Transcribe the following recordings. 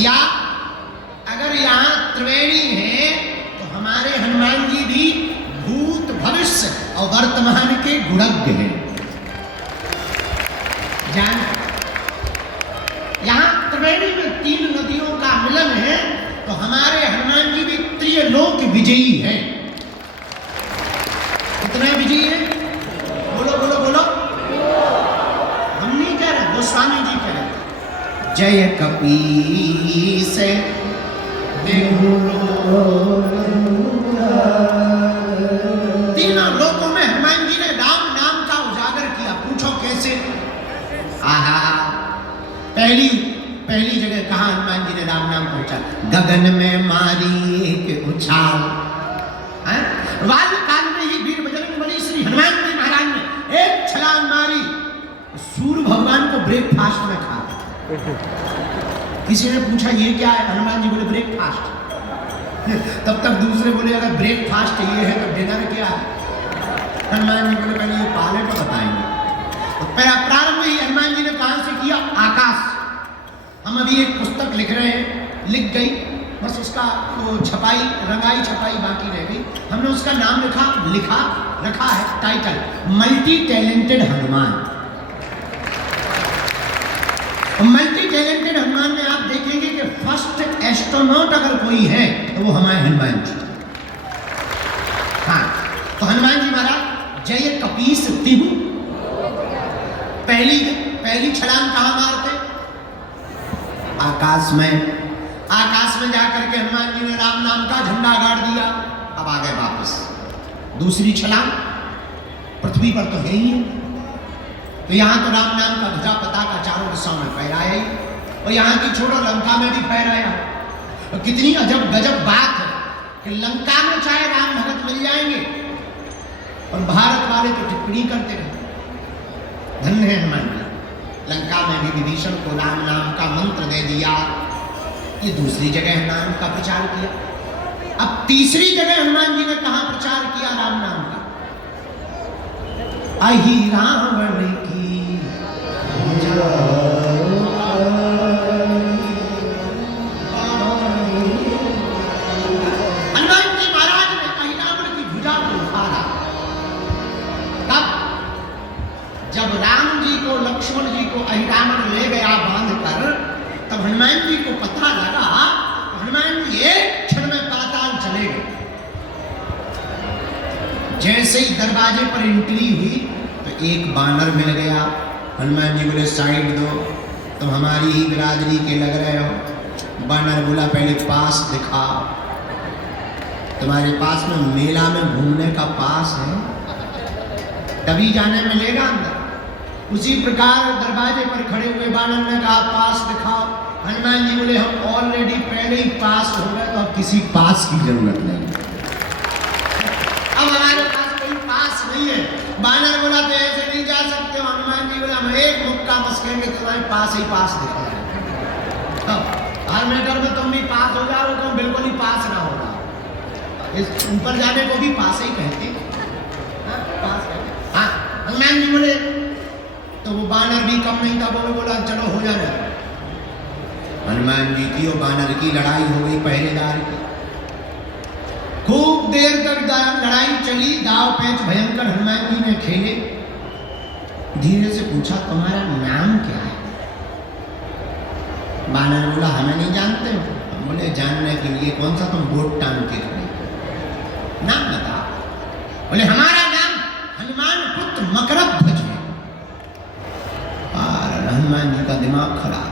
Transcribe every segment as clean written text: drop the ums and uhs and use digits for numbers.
या अगर यहाँ त्रिवेणी है तो हमारे हनुमान जी भी भूत भविष्य और वर्तमान के गुणज्ञ हैं। जान यहाँ त्रिवेणी में 3 नदियों का मिलन है तो हमारे हनुमान जी भी त्रिलोक विजयी हैं। कितना विजयी है? बोलो बोलो बोलो। हम नहीं कह रहे, गोस्वामी जी कह रहे। जय कपीस तीनों लोकों में हनुमान जी ने राम नाम का उजागर किया। पूछो कैसे? आहा, पहली जगह कहा हनुमान जी ने राम नाम पहुंचा? गगन में मारी एक उछाल। वाल काल में ही वीर बजरंगबली श्री हनुमान जी महाराज ने एक छलांग मारी, सूर्य भगवान को ब्रेकफास्ट में खा। किसी ने पूछा ये क्या है? हनुमान जी बोले ब्रेकफास्ट। तब तक दूसरे बोले अगर ब्रेकफास्ट ये है तो डिनर क्या है? हनुमान जी बोले पहले ये पाले तो बताएंगे। तो प्रारंभ ही हनुमान जी ने कहां से किया? आकाश। हम अभी एक पुस्तक लिख रहे हैं, लिख गई, बस उसका वो छपाई, रंगाई छपाई बाकी रह गई। हमने उसका नाम रखा है title, multi talented Hanuman. Multi talented Hanuman में आप देखेंगे कि फर्स्ट एस्ट्रोनॉट अगर कोई है तो वो हमारे हनुमान जी। हाँ, तो हनुमान जी महाराज जय कपीस तिहु, पहली छलांग कहां मारते? आकाश में जाकर के हनुमान जी ने राम नाम का झंडा गाड़ दिया। अब आ गए वापस। दूसरी छलांग पृथ्वी पर तो है ही है, तो यहां तो राम नाम का ध्वजा पताका चारों दिशाओं में फहराया ही, और यहां की छोड़ो लंका में भी फहराया। तो कितनी अजब गजब बात है कि लंका में चाहे राम भगत मिल जाएंगे और भारत वाले तो टिप्पणी करते रहे। धन्य है हनुमान जी, लंका में भी विभीषण को राम नाम का मंत्र दे दिया। ये दूसरी जगह नाम का प्रचार किया। अब तीसरी जगह हनुमान जी ने कहां प्रचार किया राम नाम का? अहि रावण की हनुमान जी महाराज ने अहि रावण की भुजा को उखाड़ा। तब जब राम जी को, लक्ष्मण जी को अहि रावण ले गया बांध कर, तब हनुमान जी को पता लगा, हनुमान जी एक क्षण में पाताल चले गए। जैसे ही दरवाजे पर एंट्री हुई तो एक बानर मिल गया। हनुमान जी बोले साइड दो, तुम हमारी ही बिरादरी के लग रहे हो। बानर बोला पहले पास दिखा, तुम्हारे पास में मेला में घूमने का पास है, तभी जाने मिलेगा अंदर। उसी प्रकार दरवाजे पर खड़े हुए बानर ने कहा पास दिखाओ। हनुमान जी बोले हम ऑलरेडी पहले ही पास हो गए, तो अब किसी पास की जरूरत नहीं, अब हमारे पास कोई पास नहीं है। बानर बोला तो ऐसे नहीं जा सकते हो। हनुमान जी बोला हम एक मुक्का मस्केंगे, तुम्हारे पास ही पास दिखा है। हर मैटर में तुम भी पास हो जाओ, तुम बिल्कुल ही पास ना होगा। इस ऊपर जाने को भी पास ही कहते, पास कहते। हाँ, हनुमान जी बोले तो वो बानर भी कम नहीं था, वो बोला चलो हो जाना। हनुमान जी की और बानर की लड़ाई हो गई, पहरेदार की। खूब देर तक लड़ाई चली, दाव पेच भयंकर हनुमान जी ने खेले। धीरे से पूछा तुम्हारा नाम क्या है? बानर बोला हमें नहीं जानते हो। हम बोले जानने के लिए कौन सा तुम बोट टांग के खड़े, नाम बताओ। बोले हमारा नाम हनुमान पुत्र मकरध्वज है। और हनुमान जी का दिमाग खराब।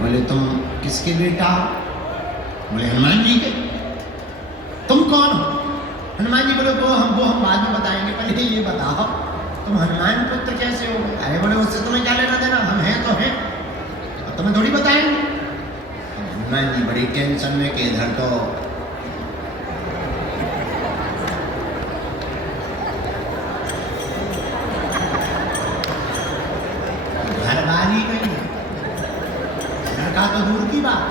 बोले तुम किसके बेटा हो? बोले हनुमान जी के। तुम कौन हो? हनुमान जी बोले वो हम बाद में बताएंगे, पहले ये बताओ तुम हनुमान पुत्र कैसे हो? अरे बोले उससे तुम्हें क्या लेना देना, हम हैं तो हैं, तुम्हें थोड़ी बताएंगे। हनुमान जी बड़ी टेंशन में कि इधर तो घरवाली नहीं है, लड़का तो दूर की बात,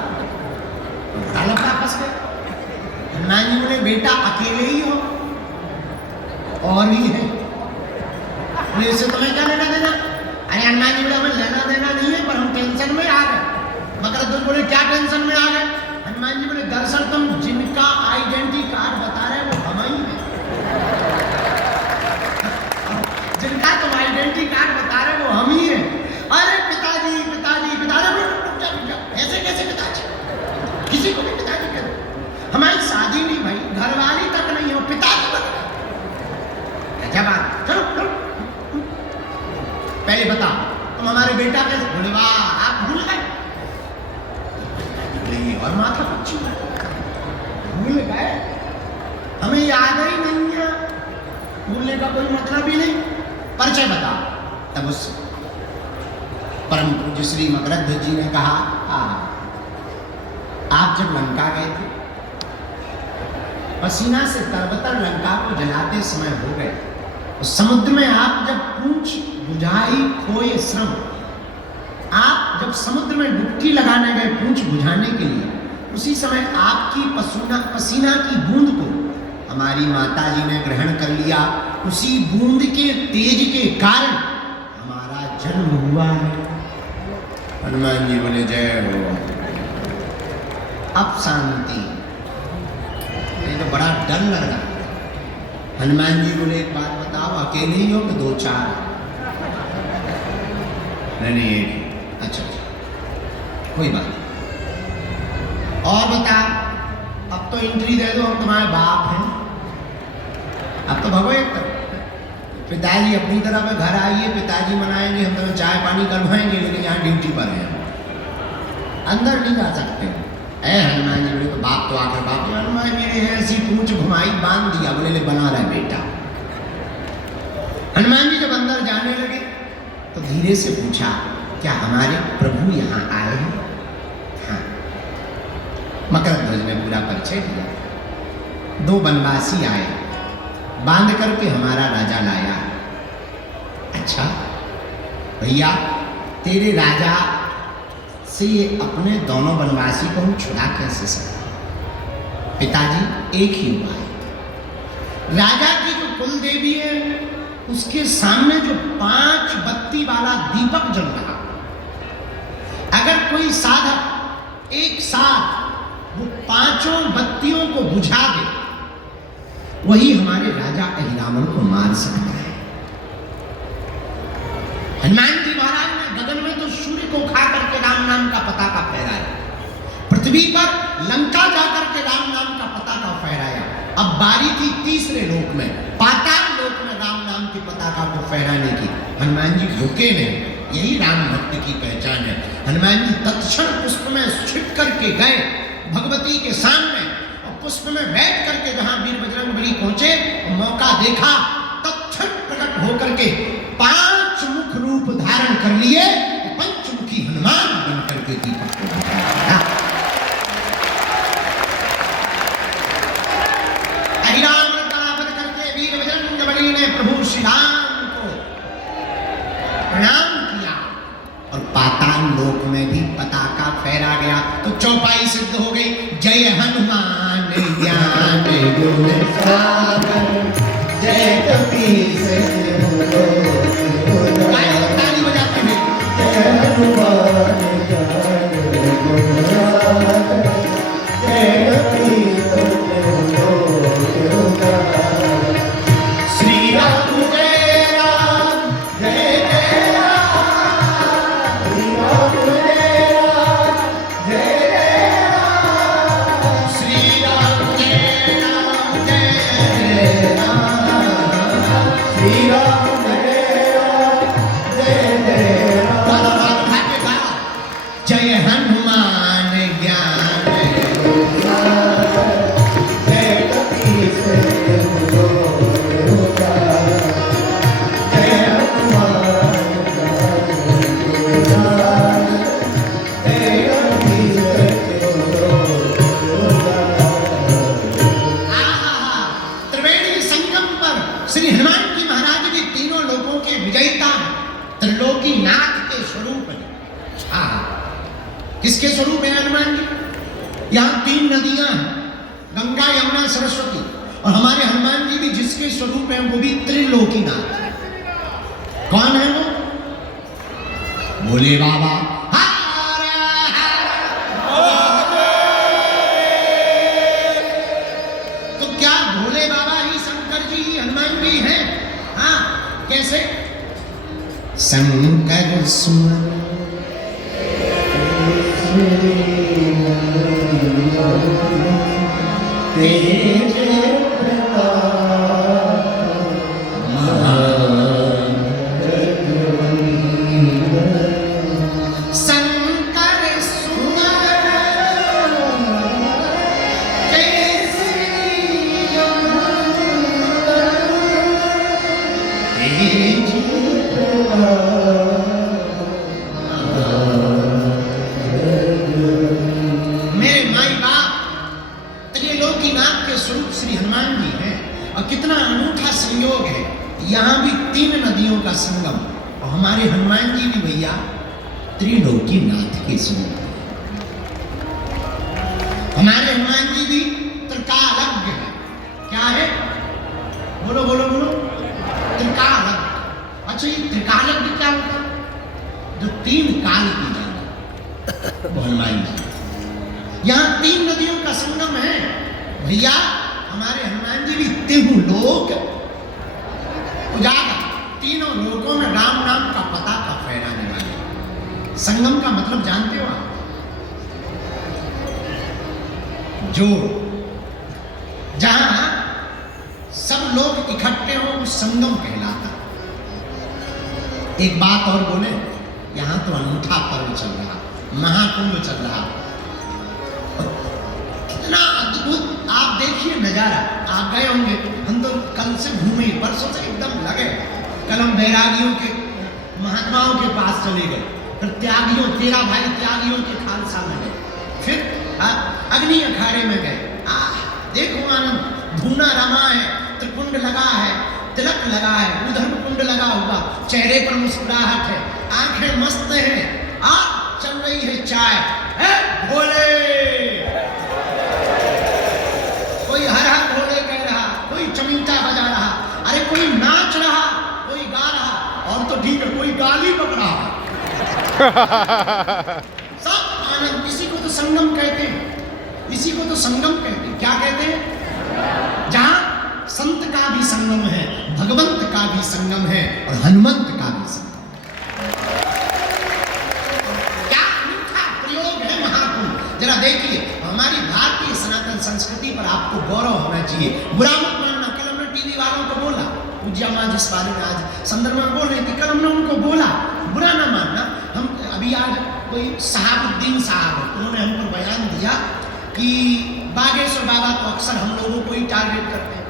लड़का फंस गए। हनुमान जी बोले बेटा अकेले ही हो और भी है? बोले इससे तुम्हें क्या लेना देना? अरे हनुमान जी बोले हमें लेना देना नहीं है, पर हम टेंशन में आ गए। मकरध्वज बेटा कैसे? बोले वाह, आप भूल गए? बोले ये और माथा पच्ची भूल गए, हमें याद ही नहीं है, भूलने का कोई मतलब ही नहीं। परिचय बता। तब उस परम पूज्य श्री मकरंद ध्वज जी ने कहा, आप जब लंका गए थे, पसीना से तरबतर लंका को जलाते समय हो गए, उस समुद्र में आप जब पूंछ बुझाई खोए श्रम, आप जब समुद्र में डुबकी लगाने गए पूंछ बुझाने के लिए, उसी समय आपकी पसीना की बूंद को हमारी माता जी ने ग्रहण कर लिया। उसी बूंद के तेज के कारण हमारा जन्म हुआ है। हनुमान जी बोले जय हो। अब शांति, ये तो बड़ा डर लग रहा है। हनुमान जी बोले एक बात बताओ, अकेले ही हो कि दो चार? नहीं एक। अच्छा कोई बात नहीं। और बता, अब तो एंट्री दे दो, हम तुम्हारे बाप हैं। अब तो भगो एक तरफ, पिताजी अपनी तरफ घर आइए, पिताजी मनाएंगे, हम तुम्हें चाय पानी करवाएंगे, लेकिन यहाँ ड्यूटी पर हैं, अंदर नहीं जा सकते। ऐ हनुमान जी बोले तो बाप तो आकर बाप, हनुमान मेरे हैं ऐसी पूंछ घुमाई बांध दिया। बोले ले बना रहा बेटा। हनुमान जी जब अंदर जाने लगे तो धीरे से पूछा, क्या हमारे प्रभु यहाँ आए हैं? हाँ। मकरंद ध्वज ने पूरा परिचय दिया। दो बनवासी आए, बांध करके हमारा राजा लाया। अच्छा भैया, तेरे राजा से ये अपने दोनों बनवासी को हम छुड़ा कैसे सकते? पिताजी एक ही उपाय, राजा की जो कुल देवी है उसके सामने जो 5 बत्ती वाला दीपक जल रहा, अगर कोई साधक एक साथ वो 5 बत्तियों को बुझा दे, वही हमारे राजा अहिरावण को मार सकता है। हनुमान जी महाराज ने गगन में तो सूर्य को खा करके राम नाम का पताका फहराया, पृथ्वी पर लंका जाकर के राम नाम का पताका फहराया। अब बारी थी तीसरे लोक में, पाताल लोक में राम नाम की पताका को फहराने की। हनुमान जी रुके नहीं, यही राम भक्त की पहचान है। हनुमान जी तत्क्षण पुष्प में छिप करके गए भगवती के सामने, और पुष्प में बैठ करके जहां वीर बजरंगबली पहुंचे, मौका देखा, तत्क्षण प्रकट होकर के 5 मुख रूप धारण कर लिए, पंचमुखी हनुमान बन करके दीपक को बुझाया। अहिरावण का वध करके वीर बजरंगबली ने प्रभु श्री राम को प्रणाम किया, और पाताल लोक में भी पताका फहरा गया। तो चौपाई सिद्ध हो गई, जय हनुमान ज्ञान गुण सागर, जय कपीस ताली बजाते हैं, जय हनुमान ज्ञान गुण सागर, जय कपीस श्री राम जय राम जय जय राम, श्री राम जय राम जय जय राम, श्री राम जय राम जय राम, श्री राम जय राम जय जय राम। जय हनुमान ज्ञान गुण सागर, जय कपीस किसके स्वरूप है हनुमान जी? यहाँ 3 नदियां हैं, गंगा यमुना सरस्वती, और हमारे हनुमान जी भी जिसके स्वरूप हैं वो भी त्रिलोकीनाथ। कौन है वो? भोले बाबा। तो क्या भोले बाबा ही शंकर जी ही हनुमान जी हैं? हाँ, कैसे? शंकर सुमन तेज प्रताप संगम, और हमारे हनुमान जी भी भैया त्रिलोकीनाथ के स्वरूप। हमारे हनुमान जी भी त्रिकालज्ञ है। क्या है? बोलो बोलो बोलो। त्रिकालज्ञ। अच्छा, ये त्रिकालज्ञ क्या होता है? जो तीन काल की जाने वो हनुमान जी। यहां तीन नदियों का संगम है भैया। हमारे हनुमान जी भी तिहु लोक उजागर, तीनों लोकों में राम नाम का पता का फहराने वाले। संगम का मतलब जानते हो आप? जोड़, जहां सब लोग इकट्ठे हो उस संगम कहलाता। एक बात और बोले, यहां तो अनूठा पर्व चल रहा, महाकुंभ चल रहा, कितना अद्भुत आप देखिए नजारा। आप गए होंगे, हम तो कल से घूमे, परसों से एकदम लगे। कल हम बैरागियों के महात्माओं के पास चले गए, फिर त्यागियों, 13 भाई त्यागियों के खालसा में गए, फिर अग्नि अखाड़े में गए। देखो आनंद, धूना रमा है, त्रिकुंड लगा है, तिलक लगा है, उधर कुंड लगा हुआ, चेहरे पर मुस्कुराहट है, आंखें मस्त हैं, आज चल रही है चाय। है भोले, कोई हर हर भोले कह रहा, कोई चमीटा बजा रहा, अरे कोई नाच रहा, कोई गा रहा, और तो ठीक है कोई गाली बक रहा। सब आनंद। इसी को तो संगम कहते हैं, इसी को तो संगम कहते हैं। क्या कहते हैं? जहां संत का भी संगम है, भगवंत का भी संगम है, और हनुमंत का भी संगम। क्या अनूठा प्रयोग है महाकुंभ। जरा देखिए, हमारी भारतीय सनातन संस्कृति पर आपको गौरव होना चाहिए। बुरा मत मानना, कल हमने टीवी वालों को बोला, पूज्या मां जिस बारे में आज संदर्भ में बोल रही थी, कल हमने उनको बोला, बुरा ना मानना। हम अभी आज कोई साहबुद्दीन साहब, उन्होंने हमको बयान दिया कि बागेश्वर बाबा तो अक्सर हम लोगों को ही टारगेट करते हैं।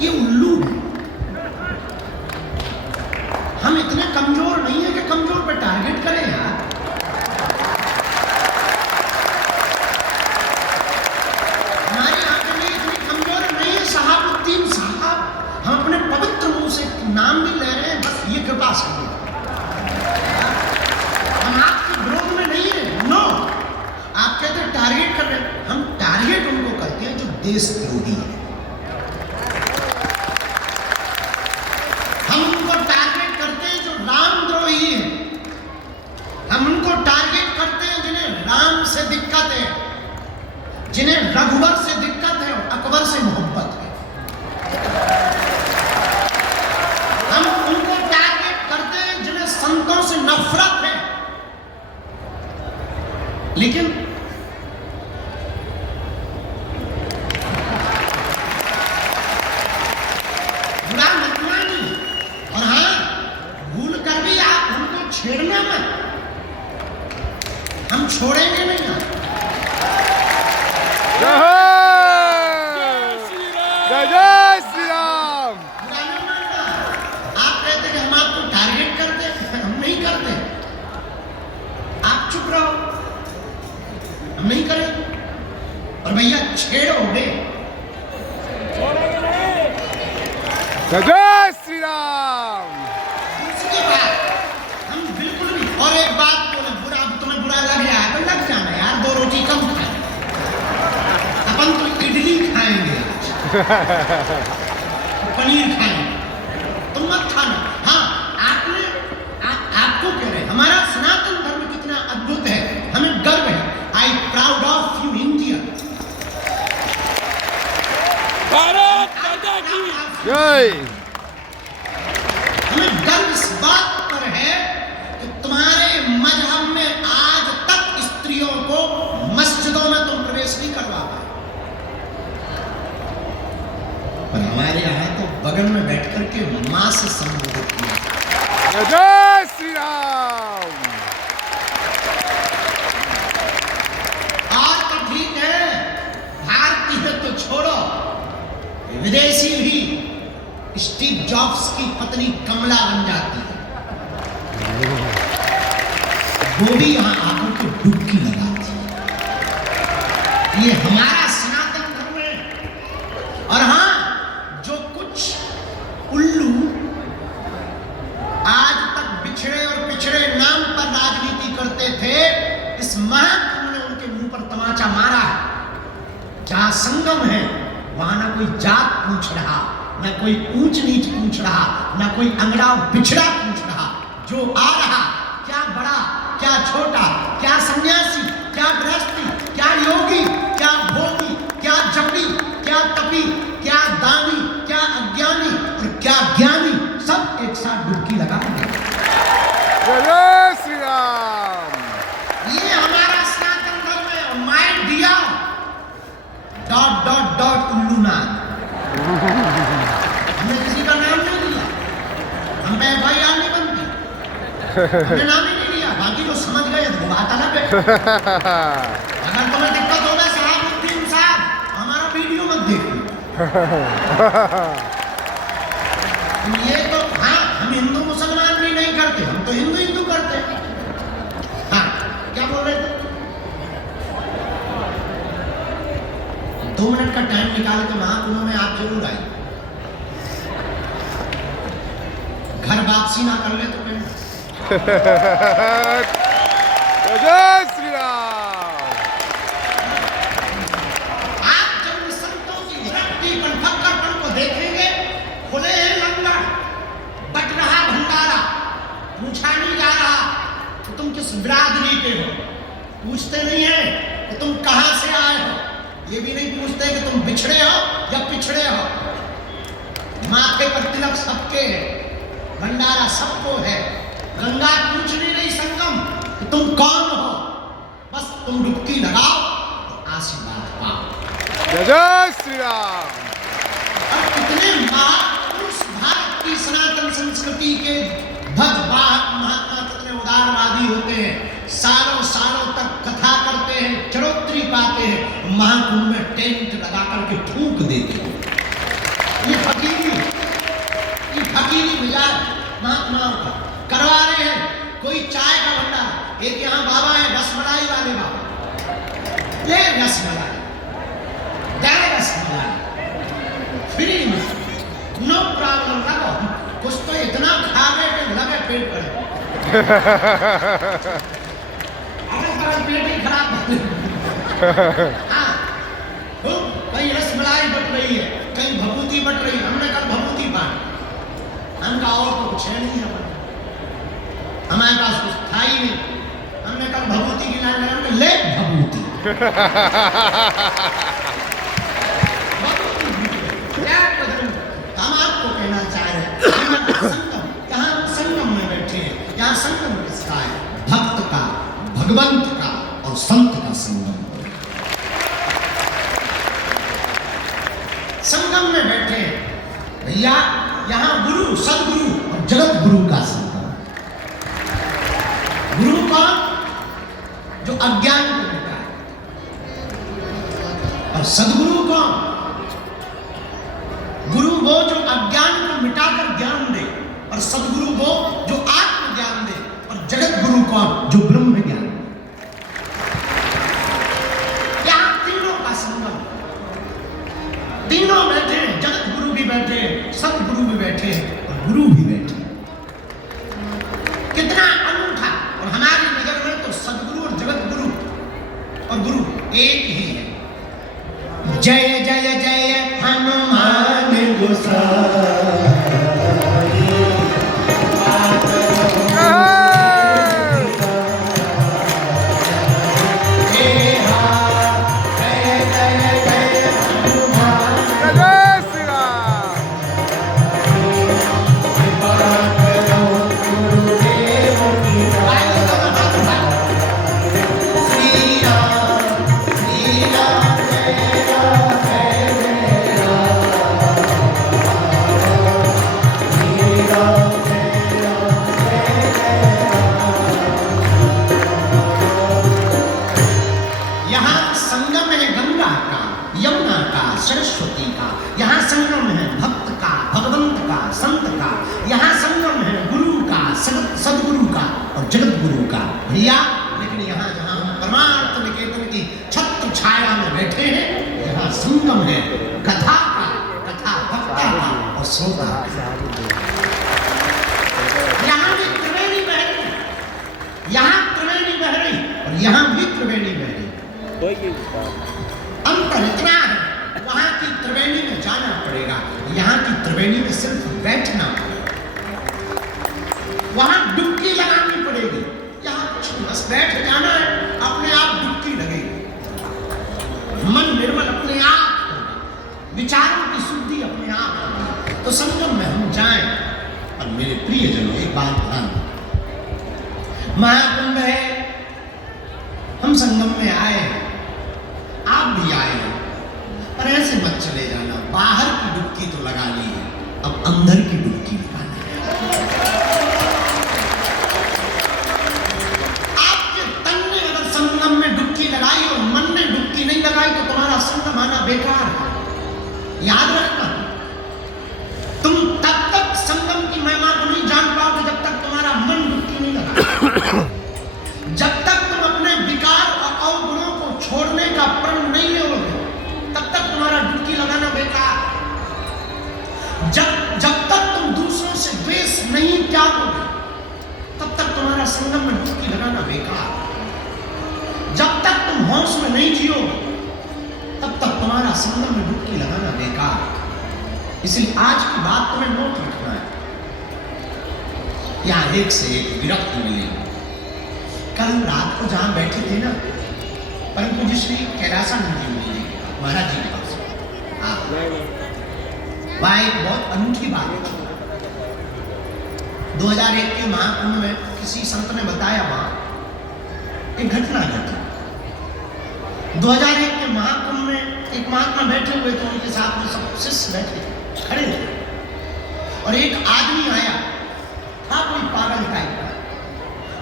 ये उल्लू है। हम इतने कमजोर नहीं है कि कमजोर पे टारगेट करें यार। हमारी आंखें में इतनी कमजोर नहीं है साहबुद्दीन साहब। हम अपने पवित्र मुंह से नाम भी ले रहे हैं, बस ये कृपा से। हम आपके विरोध में नहीं है, नो। आप कहते हैं टारगेट कर रहे हैं, हम टारगेट उनको करते हैं जो देशद्रोही है। हम उनको टारगेट करते हैं जो रामद्रोही है। हम उनको टारगेट करते हैं जिन्हें राम से दिक्कत है, जिन्हें रघुवर से दिक्कत है और अकबर से मोहब्बत है। हम उनको टारगेट करते हैं जिन्हें संतों से नफरत है। लेकिन बुरा मत मानिए, और हाँ, भूल कर भी आप हमको छेड़ना मत, हम छोड़ेंगे नहीं। जय जय श्री राम। बुरा नहीं मानना। आप कहते कि हम आपको टारगेट करते हैं, हम नहीं करते। आप चुप रहो, हम नहीं करें। और भैया छेड़ोगे, जय जय श्री राम। दूसरी बात, हम बिल्कुल भी। और एक बात बोले, बुरा तुम्हें बुरा लग रहा है तो लग जाना यार, 2 रोटी कम खाए। अपन तो इडली खाएंगे आज, पनीर खाएंगे, तुम मत खाना। हाँ, आपको कह रहे हैं हमारा सनातन धर्म कितना अद्भुत है, हमें गर्व है। I proud of you India. Bharat माता की जय। हमें गर्व इस बात पर है कि तुम्हारे मजहब में आज तक स्त्रियों को मस्जिदों में तुम प्रवेश नहीं करवा पाए, पर हमारे यहाँ तो बगल में बैठ करके मां से संबोधित किया। जय जय श्री राम। आज तो ठीक है, भारतीय तो छोड़ो, विदेशी भी स्टीव जॉब्स की पत्नी कमला बन जाती है, वो भी यहां आकर के डुबकी लगाती है। ये हमारा सनातन धर्म है। और हां, जो कुछ उल्लू इस महाकुंभ ने उनके मुंह पर तमाचा मारा है। जहां संगम है वहां ना कोई जात पूछ रहा, ना कोई ऊंच नीच पूछ रहा, ना कोई अंगड़ा पिछड़ा पूछ रहा। जो आ रहा, क्या बड़ा क्या छोटा, क्या सन्यासी क्या गृहस्थी, क्या योगी क्या भोगी, क्या जपी क्या तपी, क्या दानी क्या अज्ञानी और क्या ज्ञानी, सब एक साथ डुबकी लगा देंगे। जय जय श्री राम। ये हमारा सनातन धर्म है। My dear dot dot dot उल्लूनाथ, हमने किसी का नाम नहीं लिया, हम पे FIR नहीं बनती, हमने नाम ही नहीं लिया। बाकी जो समझ गए वो बात अलग है। अगर तुम्हें दिक्कत होगा सलाहुद्दीन साहब, हमारा वीडियो मत देखो। ये तो हाँ, हम हिंदू मुसलमान भी नहीं करते, हम तो हिंदू हिंदू करते हैं। हाँ, क्या बोल रहे थे? 2 मिनट का टाइम निकाल के महाकुंभ में आप जरूर आए। घर वापसी ना कर ले तो कहीं। जय जय श्री राम। आप जब इन संतों की भक्ति फक्करपन को देखेंगे, खुले हैं लंगर, बट रहा भंडारा, पूछा नहीं जा रहा कि तुम किस बिरादरी के हो, पूछते नहीं है कि तुम कहां से आए हो, ये भी नहीं पूछते कि तुम बिछड़े हो या पिछड़े हो। माथे पर तिलक सबके है, भंडारा सबको है। गंगा पूछ नहीं संगम कि तुम कौन हो, बस तुम डुबकी लगाओ तो आशीर्वाद पाओ। जय जय श्री राम। और कितने महापुरुष भारत की सनातन संस्कृति के भगवान महात्मा कितने उदारवादी होते हैं, सालों सालों तक कथा करते हैं, चरोत्री पाते हैं, महाकुंभ में टेंट लगा करके फूंक देते हैं। ये फकीरी मिजाज महात्माओं का करवा रहे हैं। कोई चाय का भंडार, एक यहाँ बाबा है रसमलाई वाले बाबा, ले रसमलाई, दे रसमलाई फ्री में, नो प्रॉब्लम। लगो कुछ तो इतना खा गए कि लगे पेट पर अगर पेट ही खराब हाँ, कहीं रसमलाई बट रही है, कहीं भभूति बट रही है। हमने कल भभूति बांटी, हमका और तो कुछ है नहीं, हमारे पास कुछ था ही नहीं। हमने कल भभूति की लाइन लगा, ले भभूति। हम आपको कहना चाह रहे हैं, यहाँ संगम में बैठे हैं, यहाँ संगम किसका है? भक्त का, भगवंत का और संत का संगम। संगम में बैठे हैं भैया, यहाँ गुरु सदगुरु और जगत गुरु का संगम। गुरु कौन? जो अज्ञान को मिटाए, और सदगुरु कौन? गुरु वो जो अज्ञान को मिटाकर ज्ञान दे, और सदगुरु वो जो आत्म ज्ञान दे, और जगत गुरु कौन? जो ब्रह्म ज्ञान। क्या तीनों का संगम, तीनों बैठे हैं, जगत गुरु भी बैठे हैं, सदगुरु भी बैठे हैं और गुरु भी बैठे हैं। कितना अनूठा। और हमारी नजर में तो सदगुरु और जगत गुरु और गुरु एक ही है। जय जय जय हनुमान गोसाई। सरस्वती का, यहाँ संगम है भक्त का, भगवंत का, संत का, यहाँ संगम है गुरु का, सदगुरु का और जगत गुरु का। भैया लेकिन यहाँ जहाँ परमार्थ निकेतन की छत्र छाया में बैठे हैं, यहाँ संगम है कथा का, कथा भक्ता का और श्रोता का। यहाँ भी त्रिवेणी बह रही, यहाँ त्रिवेणी बह रही और यहां भी त्रिवेणी बह रही है। अंतर इतना है, वहां की त्रिवेणी में जाना पड़ेगा, यहां की त्रिवेणी में सिर्फ बैठना पड़ेगा। वहां डुबकी लगानी पड़ेगी, यहां कुछ नहीं, बस बैठ जाना है, अपने आप डुबकी लगेगी, मन निर्मल अपने आप होगा, विचारों की शुद्धि अपने आप होगी। तो संगम में हम जाएं। और मेरे प्रियजनों, एक बात ध्यान, महाकुंभ है, हम संगम में आए हैं, आप भी आए हैं, पर ऐसे मत चले जाना। बाहर की डुबकी तो लगा ली है, अब अंदर की डुबकी लगाना है। आपके तन ने अगर संगम में डुबकी लगाई और मन ने डुबकी नहीं लगाई तो तुम्हारा संगम आना बेकार है। याद रखना, तुम तब तक संगम की महिमा को नहीं जान पाओगे जब तक तुम्हारा मन डुबकी नहीं लगा। जब तक तुम अपने विकार और अवगुणों को छोड़ने का प्रण नहीं लोगे तब तक तुम्हारा डुबकी लगाना बेकार। जब तक तुम दूसरों से द्वेष नहीं त्यागोगे तब तक तुम्हारा संगम में डुबकी लगाना बेकार। जब तक तुम होश में नहीं जियोगे तब तक तुम्हारा संगम में डुबकी लगाना बेकार। इसलिए आज की बात तुम्हें नोट रखना है। यहां एक से एक विरक्ति मिलेगी। कल रात को जहां बैठे थे ना, परम पूज्य श्री कैलासानंद जी महाराज जी के पास, वहां एक बहुत अनूठी बात थी। 2001 के महाकुंभ में किसी संत ने बताया, वहां एक घटना घटी। 2001 के महाकुंभ में एक महात्मा बैठे हुए थे, उनके साथ में सब शिष्य बैठे थे, खड़े थे, और एक आदमी आया था, कोई पागल टाइप का,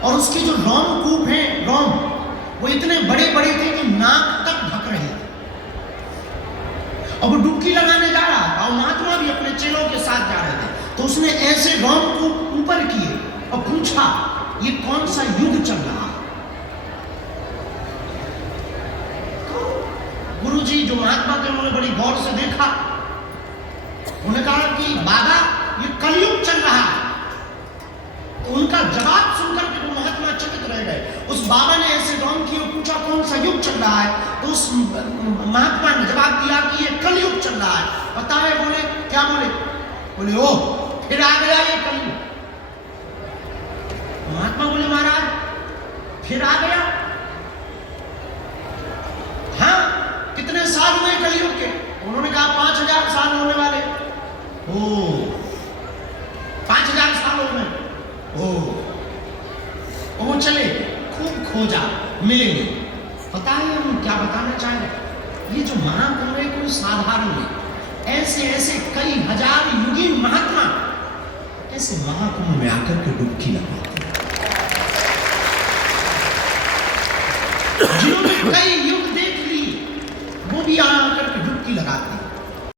और उसके जो रोमकूप हैं, रोम, वो इतने बड़े बड़े थे कि नाक तक ढक रहे थे। और वो डुबकी लगाने जा रहा था, और महात्मा भी अपने चेलों के साथ जा रहे थे। तो उसने ऐसे रोमकूप ऊपर किए और पूछा, ये कौन सा युग चल रहा है? गुरुजी जो महात्मा थे उन्होंने बड़ी गौर से देखा, उन्होंने कहा कि बाबा ये कलयुग चल रहा है। तो उनका जवाब सुनकर के वो महात्मा चकित रह गए। उस बाबा ने ऐसे गौर किया, पूछा कौन सा युग चल रहा है? तो उस महात्मा ने जवाब दिया कि ये कलयुग चल रहा है। बताए, बोले क्या? बोले ओ फिर आ गया ये कलयुग। महात्मा बोले महाराज फिर आ गया? हाँ, कितने साल हुए कलयुग के? उन्होंने कहा 5000 साल होने वाले। ओ 5000 साल हो गए। वो चले, खूब खोजा, मिलेंगे। पता है हम क्या बताना चाह रहे हैं? ये जो महाकुंभ है कोई साधारण नहीं, ऐसे ऐसे कई हजार युगी महात्मा ऐसे महाकुंभ में आकर के डुबकी लगाते हैं, जिन्होंने कई युग